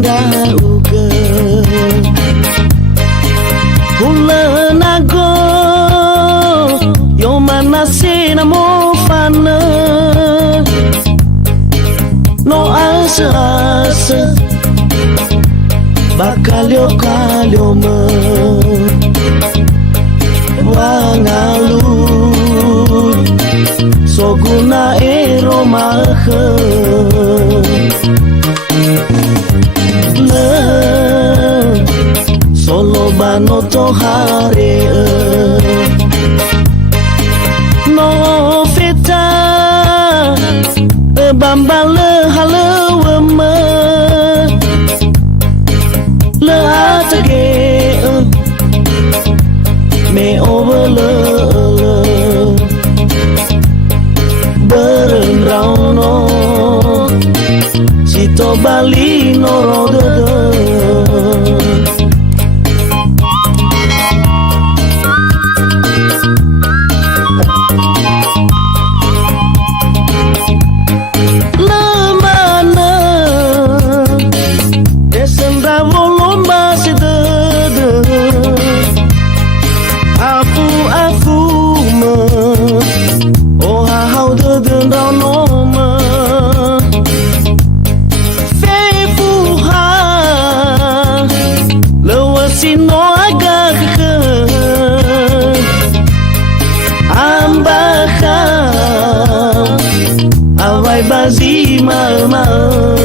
indah uga Hula nago Yo manasi namo fana No asa-asa Bakalyo kalyo me Wangalut Soguna eromahe Le Solo bano to hare No feta Bambale halawama Le atage Me over le Beren rauno Sito bali no rodede Avai bazi mal-mal